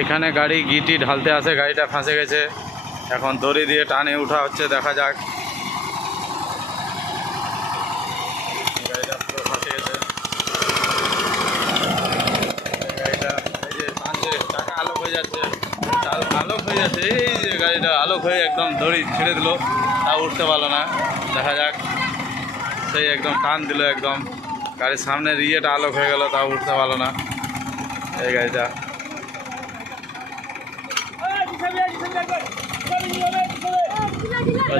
এখানে গাড়ি গিটি ঢালতে আসে, গাড়িটা ফাঁসে গেছে, এখন দড়ি দিয়ে টানে উঠা হচ্ছে, দেখা যাক। গাড়িটা পুরো ফাঁসে গেছে, গাড়িটা এই যে টানছে, চাকা আলোক হয়ে যাচ্ছে, আলোক হয়ে যাচ্ছে, এই যে গাড়িটা আলোক হয়ে একদম দড়ি ছেড়ে দিল, তাও উঠতে পারলো না। দেখা যাক, সেই একদম টান দিল, একদম গাড়ির সামনের ইয়েটা আলোক হয়ে গেল, তাও উঠতে পারলো না এই গাড়িটা।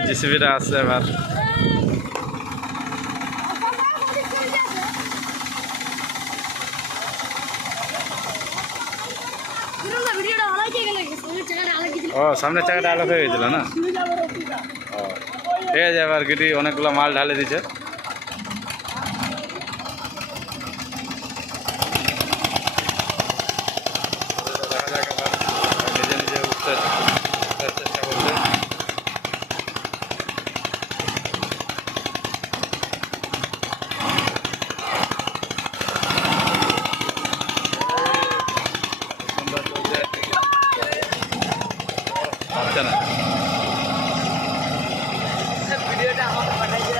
জিসিবিটা আসছে এবার। ও সামনের চাকাটা আলোক হয়ে গেছিল না? ও ঠিক আছে, এবার গিটি অনেকগুলো মাল ঢালে দিচ্ছে। দেখা যাক, এবার নিজে নিজে উঠতে চেষ্টা করছে। সুন্দর চলছে, পারছে না। ভিডিওটা আমাকে পাঠাইছে।